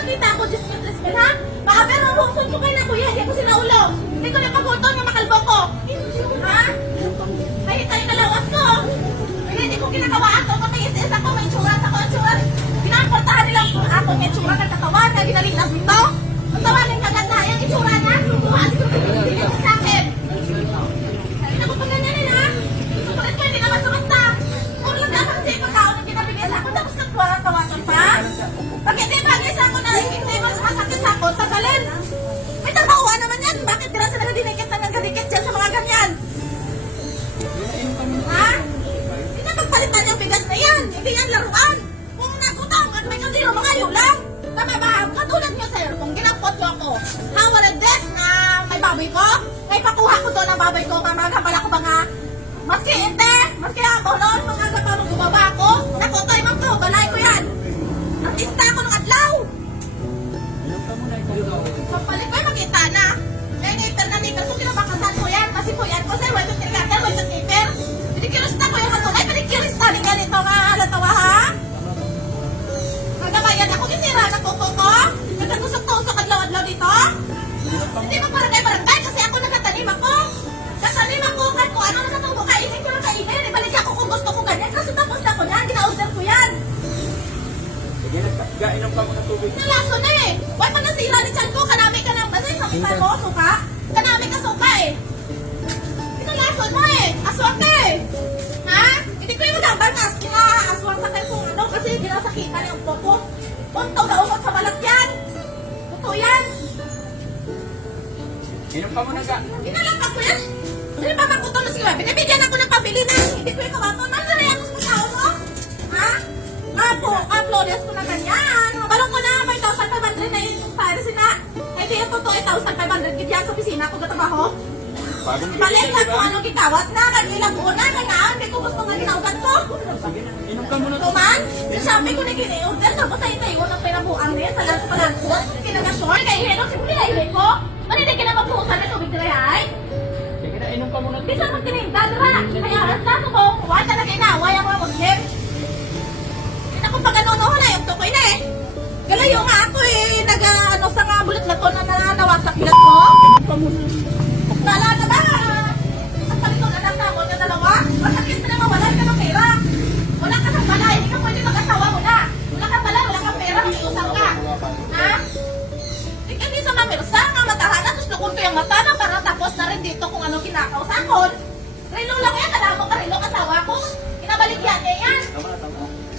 nakita ako, Diyos ko, ha? Baka pero buksan ko kayo na kuya, hindi ako sinaulo. Hindi ko napagulton yung makalbo ko. Ha? Kahit tayo kalawas ko. Kaya hindi ko ginagawa ako, may SS ako, may insurance ako, insurance. Pinaportahan nilang ako, may insurance at katawan na ginalinas nito. Ang tawanin ka ganda, yung insurance na, bukas ko, hindi ko sa akin. Hindi ko pa ganyan nila. Sukulit ko, hindi naman sumasta. Kung lang naman kasi pagkaon ng kinabigay sa ako, tapos nagtawagan pa. Bakit di ba, isa ako na hindi mo sumasakit sa ako, tagalin. May tamawa naman yan. Bakit di lang sila nadinigit na nagkadikit dyan sa mga ganyan? Ha? Hindi na magpalitan yung bigas na yan. Hindi yan laruan. Kung nagutang at may kandilo, mga lang. Tama ba? Katulad nyo sir, kung ginampot nyo ako, hawalad des na may baboy ko, may pakuha ko doon ang baboy ko, mamagambala ko ba nga? Maski inte, maski ako noon, mga gabang gumaba ako, nakutoy man ko, balay ko yan. Artista ako ng adlaw. Papalit ko makita na. May nipper na nipper ko, kinabakasan ko yan, kasi po yan ko sir, wala yung tirigatan, wala yung nipper. Pinikirista ko yung matulay, pinikirista rin ganito nga halatawa ha? Magabayan ako, isira na kuko ko. Nagkatusok-tusok adlaw-adlaw dito. Hindi mo para kay barangay kasi ako nagkatanim ako. Nagkatanim ako kahit kung ano nakatubo, kainin ko na kainin. Ibalik ako kung gusto ko ganyan. Kasi tapos na ko yan, gina-order ko yan. Sige, nagkainom ka muna tubig. Nalaso na eh. Why pa nasira ni Chan ko? Kanami ka ng basin. Makita mo, suka? Kanami ka suka eh. Nalaso mo eh. Aswang ka eh. Ha? Hindi ko yung magambal na aswang sa kayo kung ano kasi ginasakitan yung popo. Punto na umot sa balat yan. Totoo yan. Inom ka muna ka. Ginalapak ko yan. Hindi pa magputol na sila. Binibigyan ako ng pabili na. Hindi ko yung kawato. Nandiyan ako sa tao mo. Ha? Uploadas ko na ganyan. Balong ko na may 1,500 na yung pare sina. Hindi yung totoo 1,500 ganyan sa opisina ko gatabaho. Balik na kung anong gitawat na. Kagilang buo na. Kaya hindi ko gusto nga ginaugan ko. Sige, inom ka muna. Tuman, sabi ko na gini-order. Tapos tayo-tayo ng pinabuang niya sa lanso pa lang. Kinagasyon. Kaya hello, simuli na ihit ko. Manili ka na magpuusan na tubig na ay. Sige na, inom ka muna. Bisa magtininda, dara. Kaya sa ko, wala talaga inaway ang mga Muslim. Kita ko pag ano na yung tukoy na eh. Galayo nga ako eh, nag-ano sa nga bulit na to na nawasak ilat ko. Inom ka muna. Wala na ba? Ang palito na lang mo na dalawa. Masakit na naman, wala ka ng pera. Wala ka ng balay, hindi ka pwede mag-asawa mo na. Wala kang balay, wala kang pera, mag-iusap ka. Ha? Hindi sa mamirsa, nga matahan na, tapos lukon ko yung mata na para tapos na rin dito kung anong kinakaw sa akon. Rilo lang yan, alam mo ka rilo asawa ko. Kinabaligyan niya yan.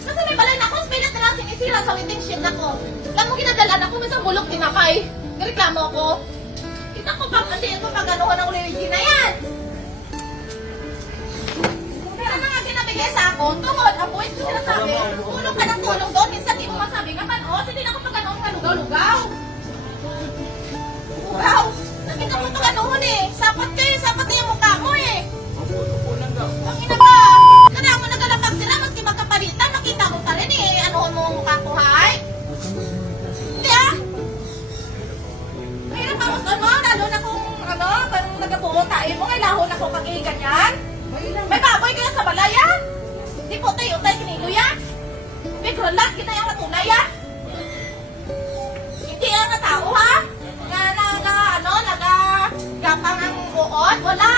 Kasi may balay na ako, spirit na lang sinisira sa waiting shield ako. Alam mo, ginadalaan ako, minsan bulok tinapay. Nireklamo ako. Kita ko pag hindi ko pag-anuhan ng uliwigi na yan. Kung pera na nga ginabigay sa akon, tungod, ang buwis ko sinasabi, tulong ka ng tulong doon, minsan di mo masabi nga man, oh, hindi na ako pag-anuhan ng lugaw-lugaw. Wow! Nakita mo ito ganoon eh. Sapat kayo, sapat na yung mukha mo eh. Upo lang ka. Ang ina ba? Kaya mo nagalapag sila, maski magkapalitan, nakita mo pa rin eh. Anoon mo ang mukha ko, hay? Hindi ah. Mahirap ako sa ano, lalo na kung ano, kung nagabuo tayo mo, ngaylahon ako pag ganyan. May baboy kaya sa balaya. Di po tayo-tay kinilo yan. May grulat, kita yung natunay yan. Hindi ang natao ha. Gapang ang uod, wala.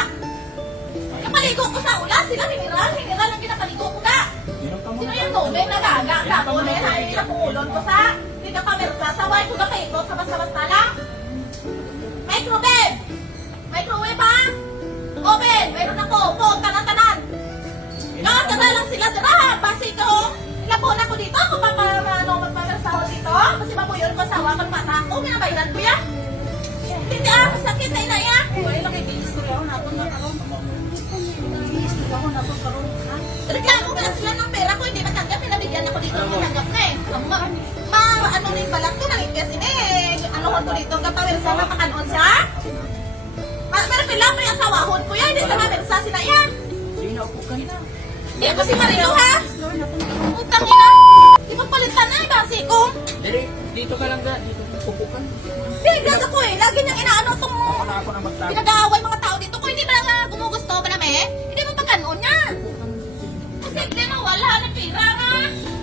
Kapaligo ko sa ulan, sila mineral ang ginapaligo ko na. Inom ka Sino muna. yung nome na gaga, gapon na yan, ay napungulon ko sa, hindi ka pamersa, saway ko kapay ko, sa basta-basta lang. Microwave! Microwave ha? Oven, mayroon ako, phone, tanan-tanan. Tara lang sila, tara, basi ko. Ilapon ako dito, ako magpamersa ako dito, kasi mabuyon ko sawa, kalmata ako, minabayaran ko yan. Hindi ako sakit na inaya. Wala lang kay istorya ako naton na karon. Istorya ako naton karon. Reklamo ka na sila ng pera ko, hindi matanggap, pinabigyan ako dito, matanggap na eh. Ano rin balat ko, nangipyas eh. Ano ko to dito, kapawin sa mapakanon siya. Pero pila mo yung sawahon ko yan, hindi sa mamersa sila yan. Sige na, upo ka na. Hindi ako si Marino ha. Utang ina. Di ba palitan na, basi ko. Dito ka lang ka. Dito, upo ka. Pinaglag ako eh, lagi niyang inaano itong Ako na magtago. pinag-aaway mga tao dito. Kung hindi ba lang gumugusto ba namin, hindi mo pagkanoon niya. Kasi hindi mo wala na pira nga.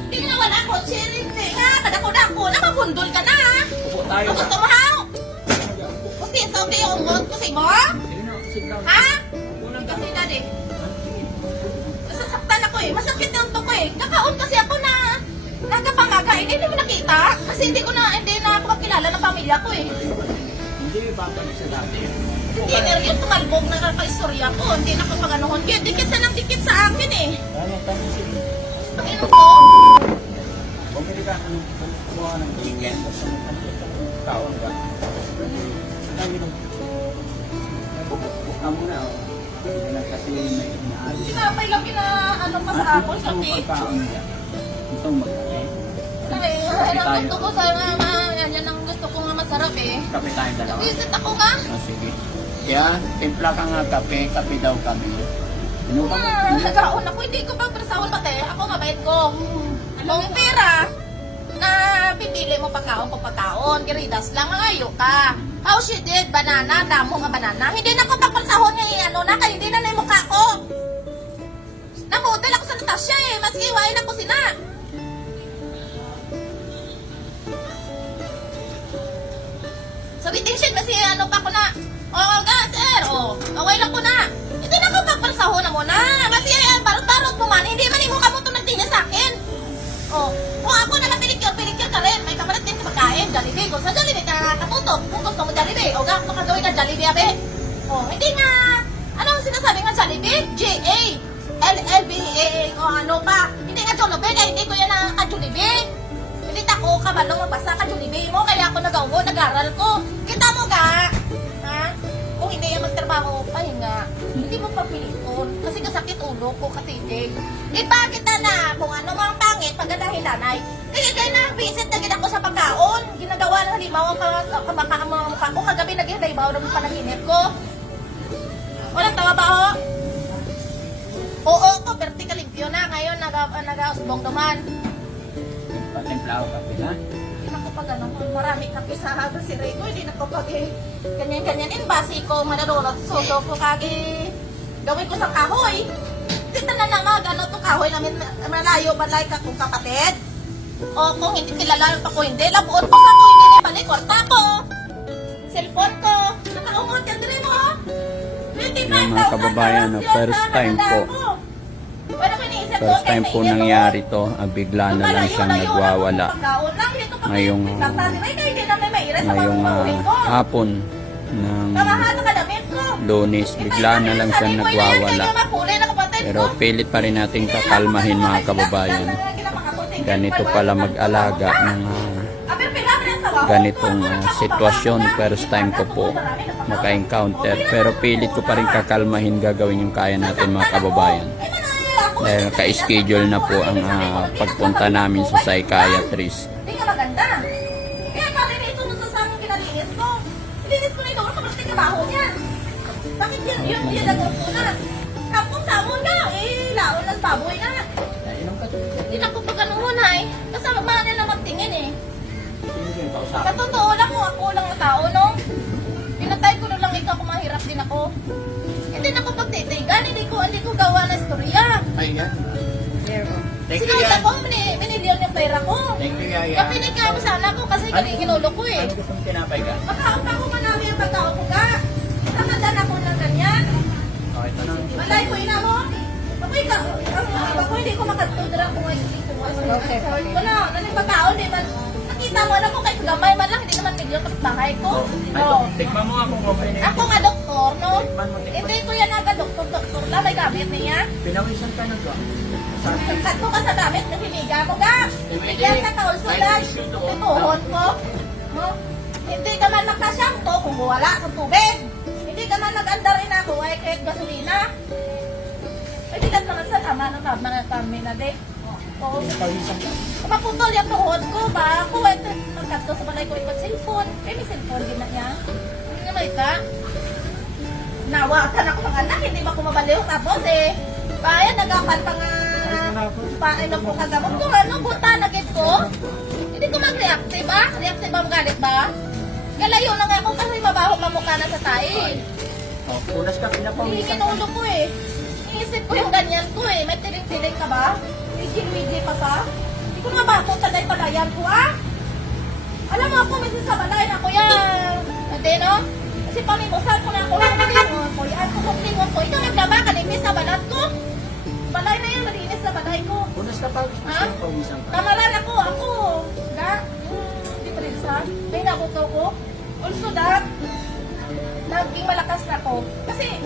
Hindi mo na wala ko, sharing nga. Kadako-dako na, mabundol ka na ha. Ayaw Gusto ka. mo ha? Gusto yung sabi yung ungot ko sa mo? Sige na, sit down. Ha? Unang Kasi ka. daddy. Nasasaktan ako eh. Masakit yung to ko eh. Nakaon kasi ako na nagkapangaga. Hindi mo nakita. Kasi hindi na ako kakilala ng pamilya ko eh. Hindi yung babalik sa dati. Hindi na rin tumalbog na kakaistorya ko. Hindi na kapag anuhon. Kaya dikit sa nang dikit sa akin eh. Tama, sige. Ang ino ko. Bumili ka ng kuha ng chicken. Tapos ang taon ba? Bukha mo na. Hindi na kasi may inaalis. Sinapay lang ano pa sa ako. Ang Sabi. pagkaon niya. Itong magkain. Ay, ang gusto ko sana yan ang gusto ko nga masarap eh. Kape tayong dalawa. Visit ako nga. Sige. Kaya, timpla ka nga kape. Kape daw kami. Inuman mo. Nagkaon ako. Hindi ko pagprasawal pati. Ako mabait ko. Kung pera na pipili mo pagkaon ko pagkaon. Giridas lang ang ayo ka. How she did? Banana. Damo nga banana. Hindi na ko pagprasahon nga ano na. Kaya hindi na na yung mukha ko. Namodel ako sa Natasha eh. Maski iwain ako sina. Sabi tension kasi ano pa ko na. Sir. Away lang ko na. Hindi na ko pagprasahon na mo na. Kasi barot-barot mo man. Hindi man yung mukha mo ito nagtinis sa akin. Kung ako naman pilikir ka rin. May kamalit din sa pagkain. Jollibee. Kung sa Jollibee ka nakatutok. Kung gusto mo Jollibee. O gano'n ka gawin ka Jollibee, abe. Hindi nga. Ano ang sinasabi nga Jollibee? J-A. L-L-B-A. O ano pa. Hindi nga Jollibee. Kaya hindi ko yan ang ka-Jollibee. Hindi ako kabalong magbasa ka-Jollibee mo. Kaya ako nag-awo, nag-aral ko. Kita mo ga. Ha? Kung hindi yan magtrabaho, pahinga. Hindi mo papiliton. Kasi kasakit ulo ko, katitig. Bakit na kung ano mga pangit, pagadahin nanay. Kaya na visit na gina ko sa pagkaon. Ginagawa ng halimaw ang mga mukha ko. Kagabi nag-halimaw ng panaginip ko. Walang tawa ba ho? Oo ko, vertical limpyo na. Ngayon, nag-ausbong naman. Patimpla ko kape na. Hindi na ko pag ano, marami kape sa haga si Rico. Hindi na ko pag ganyan-ganyan. Basi ko manarurot. Soso ko kagi gawin ko sa kahoy. Kita na naman, ano to kahoy namin malayo ba like akong kapatid? O kung hindi kilala pa ko hindi, labuot ko sa ko hindi na balik, kwarta ko. Cellphone ko, nakaungot ka din mo. Yung mga kababayan, first time po. First time po nangyari to, bigla na lang siyang nagwawala. Ngayong hapon ng Lunes, bigla na lang siyang nagwawala. Pero pilit pa rin natin kakalmahin mga kababayan. Ganito pala mag-alaga ng ganitong sitwasyon. First time ko po maka-encounter. Pero pilit ko pa rin kakalmahin, gagawin yung kaya natin mga kababayan. Dahil naka-schedule na po ang pagpunta namin sa psychiatrist. Hindi ka maganda. Kaya kalinisin mo sa saan yung kinalinis ko. Linis ko na ito, kapag tingkabaho niyan. Bakit yun ang ko na? Kapong samon nga, laon ng baboy nga. Hindi na ko pagkanuhon ay. Kasama ba nila magtingin eh. Katotoo lang mo, ako lang na tao, no? Pinatay ko na lang ikaw kung mahirap din ako. Hindi na ko pagtitigan, hindi ko gawa na istorya. Ay, yan. Thank you, Sinunod yan. ako, binilyon yung pera ko. Thank you, Yaya. Kapinig ka mo sana ko kasi ginulo ko eh. Ano gusto mong tinapay ka? Makaon pa ko manami ang pagkaon ko ka. Nakadan ako ng ganyan. Oh, ito na. Malay ko ina mo. Ako hindi ko makatudra kung ay hindi ko. Okay. Wala, naning pagkaon, di ba? Nakita mo na ko kahit gamay man lang, hindi naman milyon kapit bahay ko. Ay, tikman mo ako kung okay na yun. Ako nga doktor, no? Tikman mo, tikman. Hindi ko yan aga doktor lang, may gamit niya. Pinawisan ka na to. Saan? Pagkat ko ka sa gamit, nahimiga mo ga. Bigyan ka kaulsulan. Ituhon ko. No? Hindi ka man magkasyangto kung wala sa tubig. Hindi ka man mag-andar rin ako ay kahit gasolina. Ay, dilat naman sa tama ng mga kami na de. Oo. Maputol yung tuhod ko ba? Ako ay magkato sa balay ko ikot cellphone. Eh, may cellphone din na niya. Hindi naman ita. Nawakan ako mga anak, hindi ba ko mabaliw? Tapos eh, bayan nagapan pa nga paano po kagamot ko. Ano, buta na git ko. Hindi ko mag-reactive ba? Reactive ba magalit ba? Galayo na nga ako kasi mabaho mamukha na sa tayo. Oh, punas ka, Hindi pinapawisan ka. kinulo ko eh. Iisip ko yung ganyan ko eh. May tiling-tiling ka ba? Wigil-wigil pa sa? Hindi ko nga ba kung sanay palayan ko ah? Alam mo ako, minsan sa balay na kuya. Ate, no? Kasi pamimusan ko na ako ng lingon ko. Yan ko kong lingon ko. Ikaw naglaba ka, nipis sa balat ko. Balay na yan, malinis sa balay ko. Punas ka pa. Ha? Pawisan ka. Kamalan ako. Da? Hindi pa rin sa? May nabuto ko. Also that, naging malakas na ako. Kasi,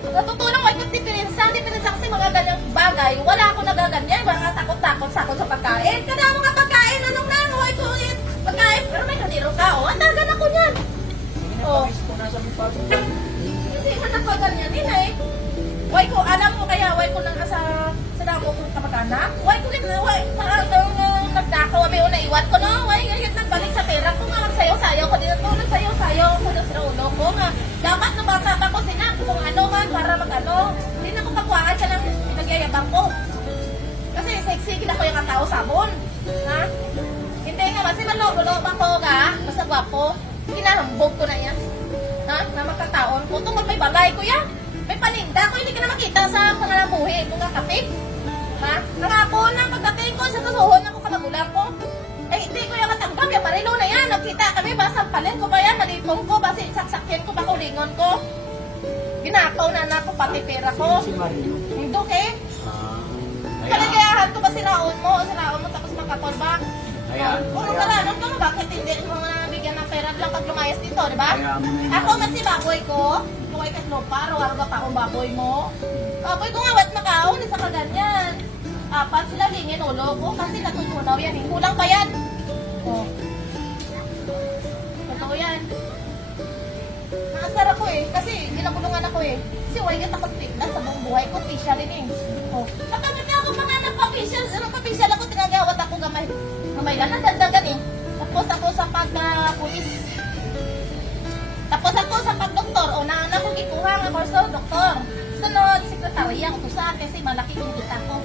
natutulong ko yung diferensya kasi mga ganyang bagay, wala ako nagaganyan, mga takot-takot sa ako sa pagkain. Kada mo nga pagkain, anong nanguhay ko yun? Pagkain, pero may kaniro ka, ang dagan ako niyan. Oh. Punasan mo pa. Hindi man ako ganyan din eh. Why ko, alam mo kaya, why ko nang sa damo kong kapag-anak? Why ko gano'n, why, nagdakaw, abi o naiwan ko, no? Why, nagbalik sa pera ko nga, magsayaw-sayaw ko din ito, nagsayaw-sayaw ko na sa ulo ko nga. Dapat na bata pa ko, sinap kung ano man, para mag-ano. Hindi na ko pagkuhaan siya ng nagyayabang ko. Kasi sexy, kita ko yung katao sabon. Ha? Hindi nga, kasi malobang ko ga, basta gwapo. Kinahambog ko na yan. Ha? Na magkataon ko. Tungkol may balay ko yan. May paninda ko, hindi ka na makita sa mga buhi, mga kapit. Ha? Nangako na pagdating ko sa kasuhon ako kamagulang ko. Eh, hindi ko yung katanggap, yung marilo na yan. Nagkita kami, basampalin ko ba yan, malipong ko, basi saksakyan ko, bakulingon ko. Ginakaw na ako, pati pera ko. Si Marino. Hindi, okay? Hayaan. Kalagayahan ko ba siraon mo, tapos makatorba? Hayaan mo. Oo, kalanon ka mo, bakit hindi mo nga bigyan ng pera lang pag lumayas dito, di ba? Hayaan mo na yun. Ako man si baboy ko, luway ka lupa, araw ba pa akong baboy mo? Baboy ko nga, wat makaon, isa ka ganyan. Apat sila lingin ulo ko, kasi natutunaw yan, kulang pa yan. Oh. Totoo yan. Nakasar ako eh, kasi ginagulungan ako eh. Kasi wala yung takot tignan sa buong buhay ko, facial din eh. Oh. Kapag na ako mga nagpa-facial, facial ako, tinagawat ako gamay. Gamay lang, nagdandagan eh. Tapos ako sa pagka-pulis. Tapos ako sa pag-doktor, o na ako gikuha nga kurso, doktor. Sunod, sekretarya ko sa kasi malaki yung kita ko.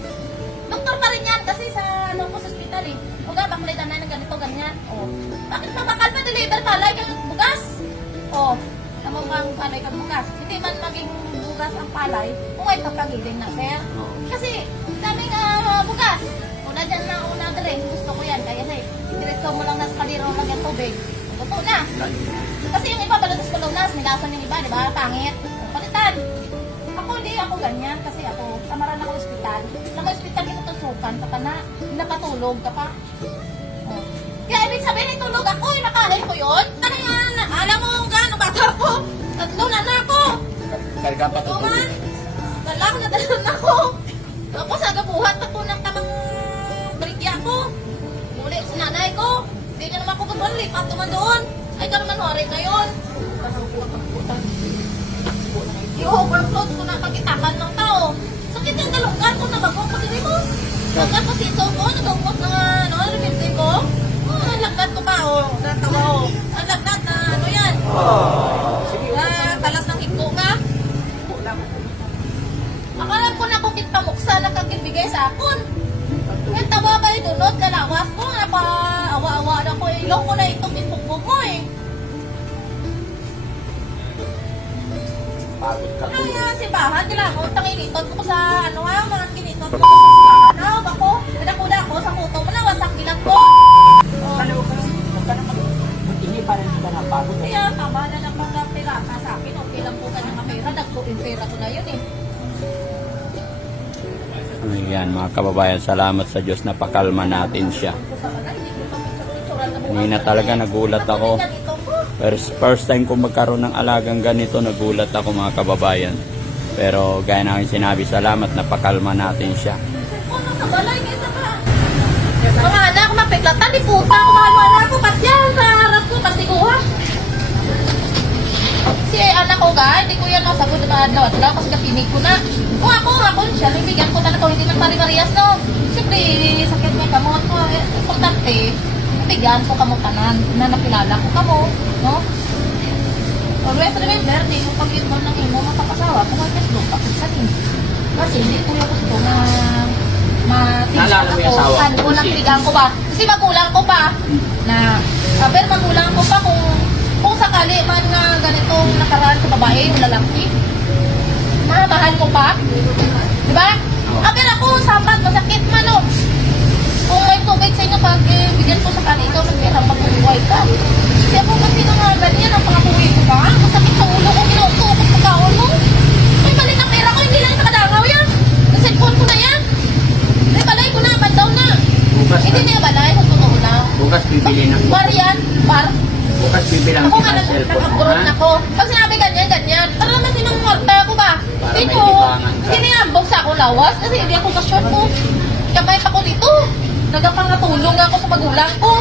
Doktor pa rin yan kasi sa ano ko sa hospital eh. O nga, bakulitan na ng ganito, ganyan. O, bakit pa bakal pa deliver palay kang bugas? O, namang bang palay kang bugas? Hindi man maging bugas ang palay, kung ay kapagiling na, sir. Kasi, daming bugas. Una dyan na, una dere. Gusto ko yan, kaya say, diretso mo lang nas kaliro lang yung tubig. Totoo na. Kasi yung iba balatas ko lunas, nilasan yung iba, di ba? Pangit. Palitan. Ako hindi ako ganyan kasi ako, tamaran ako ospital. Nang ospital, kinutusukan ka pa na, napatulog ka pa. Oh. Kaya ibig sabihin, tulog ako, nakalay ko yun. Ano yan? Alam mo, gano'ng bata ko? 3 na ako. Karga pa Ito to. man. Dalang na dalang ako. Tapos agabuhat ako ng tamang berikya ko. Muli sa nanay ko. Hindi niya naman ako gusto, lipat naman doon. Ay, ka naman wari ngayon. I-overflow ko na pagkitakan ng tao. Sakit yung galunggan ko na bagong pagkiri mo. Lagat ko siso ko, nadungkot na ano, limiti ko. Ang lagat ko pa, natawa o. Ang lagat na ano yan. Talas ng higko ka. Akala ko na kung kitpamuksa na kagibigay sa akon. Kaya tawa ba idunod, kalawas ko, napa-awa-awa na ko. Ilong ko na itong ipugbog mo eh. Pagod ka po. Kaya si Bahan, kailangan ko initot ko sa ano nga, mga kinitot ko sa Bahan. Ano ba ko? Kadakuda ko sa kuto mo na, wasak bilang ko. Oh. Kalaw ka lang. Huwag ka naman. Hindi pa rin kita napagod. Kaya tama na ng pagkapirata sa akin. Okay lang po kanyang kapera. Dagpo yung pera ko na yun eh. Ayan mga kababayan, salamat sa Diyos, napakalma natin siya. Kanina talaga nagulat ako. First time ko magkaroon ng alagang ganito, nagulat ako mga kababayan. Pero gaya na aking sinabi, salamat, napakalma natin siya. Ano sa balay kaysa ka? Mga anak, mapiglatan, di puta ako, mahal-mahal ako, ba't yan sa harap ko, pasiguha. Si anak ko ga, hindi ko yan nasagot na adlaw-adlaw kasi kapinig ko na. Kung ako siya, nabigyan ko talaga, hindi man pari-parias, no? Siyempre, sakit may kamot ko, importante, bigyan ko kamutanan, na nakilala ko kamo, no? Always remember, di yung pag-inbol ng imo, matapasawa, kung may Facebook, pakisanin. Kasi hindi ko yung gusto na Naalala mo yung asawa ano ko, ko nang piligan ko ba? Kasi magulang ko pa na pero magulang ko pa kung sakali man na ganitong nakaraan sa babae o lalaki. Mahal ko pa. Di ba? Pero ako sapat masakit man o. O kung may tubig sa inyo, pag bigyan ko sa kanila, ikaw nagpirang pag-uway ka. Kasi ako kasi nung mga ganyan, ang pangabuhay ko ba? Masakit sa ulo ko, ginutukot sa kaon mo. May mali na pera ko, hindi lang sa kadangaw yan. Sa cellphone ko na yan. May balay ko na, bandaw na. Bukas Hindi na. na balay, sa totoo na. Bukas bibili ng... Bar yan, bar. Bukas bibilang Ako kita nga ng cellphone mo, nag-abroad ha? na ko. Pag sinabi ganyan, ganyan. Para naman sinang marta ako ba? Para may Dito, libangan ka. siniyambog sa akong lawas kasi hindi ako sa short ko. Kamay pa ko dito. Nagapangatulong ako sa magulang ko.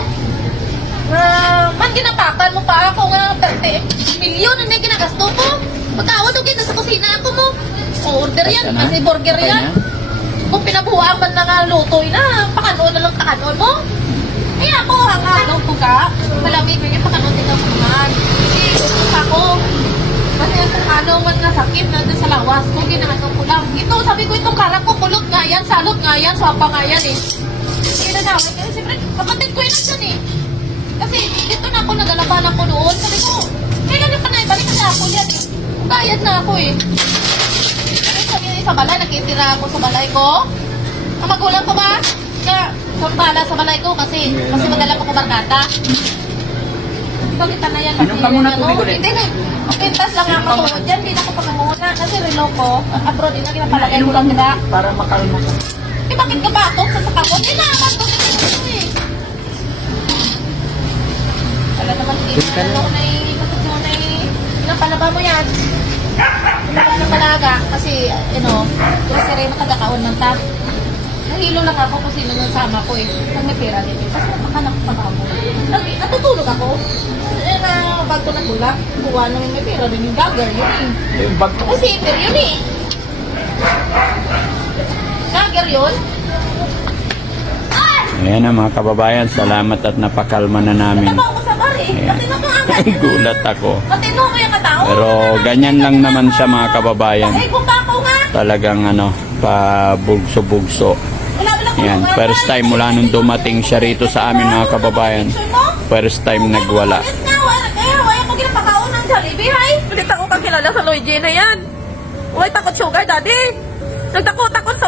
Man, ginapakan mo pa ako nga 30 milyon ang may ginagasto ko. Pagkawad ko kita sa kusina ako mo. Order yan, Basta na? kasi burger Okay yan. na? Kung pinabuhaan man na nga lutoy na, pakanoon na lang takanon mo. Kaya ako, hangalaw ko ka. Malamig ko yung pakanoon din ako naman. Kasi ako, kasi kung ano man nga sakit nandun sa lawas ko, ginagawa ko lang. Ito, sabi ko itong karak ko, kulot nga yan, salot nga yan, swapa nga yan eh. Ginanawin kasi siyempre, kapatid ko yun dyan eh. Kasi dito na ako, nagalaban ako noon. Sabi ko, kailan yung panay, balik na ako yan eh. Bayad na ako eh. Kasi sabi niya sa balay, nakitira ako sa balay ko. Ang magulang ko ba? Kaya, sampala sa balay ko kasi madala ko barkada. Pagkita na yan. Inom ka muna tubig ulit. Hindi na. Pintas lang ako to. Diyan, hindi na ako pagkanguna. Kasi relo ko, abroad din na kinapalagay ko lang, diba? Para makalma ka. Eh, bakit ka ba ito? Sa sakakot? Eh, naman to. Eh. Wala naman dito. Ano ko na pinapalaba mo yan. Pinapalaga. Kasi, grocery matagakaon man ta. Nahilo lang ako kasi nung sama ko eh. Nang may pera din. Kasi napakalak pa ako. Natutulog ako. Eh, na bag ko nagulak. Kuha nung may pera din yung dagger. Yun eh. Yung bag ko. Ay, zipper yun eh. Dagger yun. Ayan na mga kababayan, salamat at napakalma na namin. Natabaw ko sa bar eh. Ayan. Kasi napangagal. Gulat ako. Matino ko yung katao. Pero ganyan lang naman siya mga kababayan. Ay, kung ako nga. Talagang pabugso-bugso. Ayan, first time mula nung dumating siya rito sa amin mga kababayan. First time nagwala. Yes nga, wala ko ginapakaon ng Jollibee, hay. Hindi ako kakilala sa Lloyd J na yan. Uy, takot sugar, daddy. Nagtakot-takot sa